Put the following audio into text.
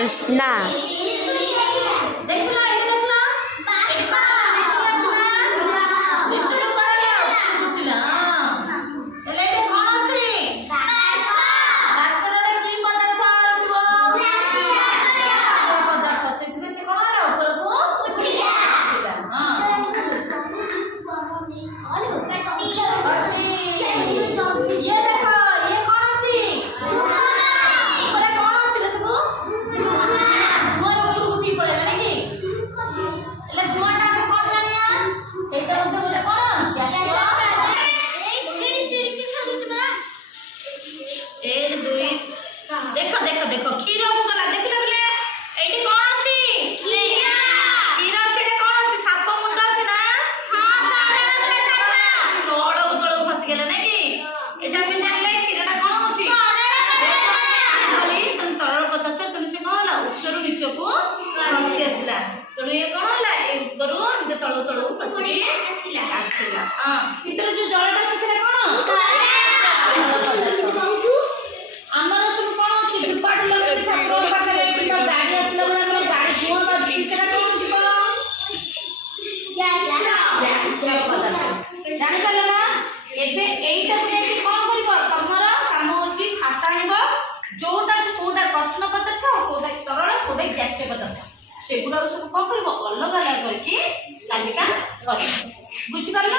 कृष्णा देख देख देख क्षीर को गला देखला बेले एठी कोन अछि क्षीर अछि एटा कोन अछि साप मुंड अछि ना हां तोड़ उतळ फस गेले नै कि एटा बिन जानले क्षीरटा कोन अछि खाली तन तरल पदार्थ तन से कोन होला उच्चरु नीचको रसी आसिला तणु ये कोन होला ए उपरु जे तळ तळ फसि आसिला हां भीतर जो जलटा अछि सेटा कोन ଆମର ସବୁ କଣ ଅଛି ବିପାଟ ଲଗେଇ ଠାକୁର ପାଖରେ କିମ୍ବା ଗାଡି ଆସିଲା ବେଳେ ଆମର ଗାଡି ଧୂଆଁ ବାଜୁଛି ସେଟା କଣ ଯିବ ଜାଣିପାରିଲ ନା ଏବେ ଏଇଟାକୁ ନେଇକି କଣ କରିବ ତମର କାମ ହଉଛି ଖାତା ଆଣିବ ଯୋଉଟା କୋଉଟା କଠିନ ପଦାର୍ଥ କୋଉଟା ତରଳ କୋଉଟା ଗ୍ୟାସୀୟ ପଦାର୍ଥ ସେଗୁଡାକୁ ସବୁ କଣ କରିବ ଅଲଗା ଅଲଗା କରିକି ତାଲିକା କରିବ ବୁଝିପାରିଲ।